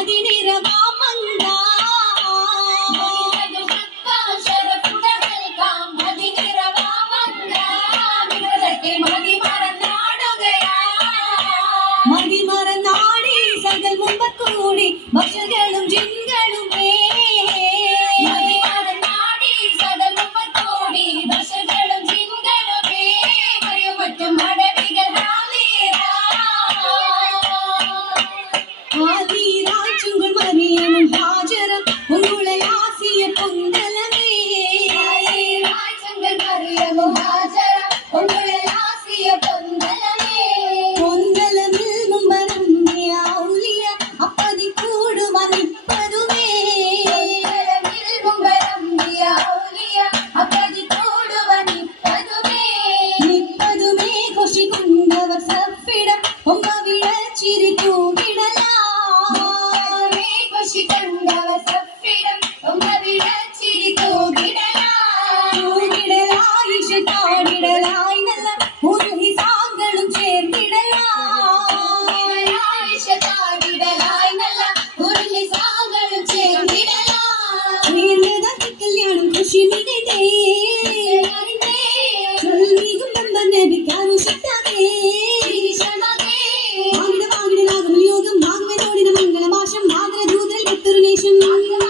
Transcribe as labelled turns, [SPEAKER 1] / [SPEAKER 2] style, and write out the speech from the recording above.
[SPEAKER 1] అది నిరవామంగా ോടിന മംഗളഭാഷം മാതൃദൂതൽ വിട്ടുർണേഷൻ
[SPEAKER 2] ആഗ്രഹ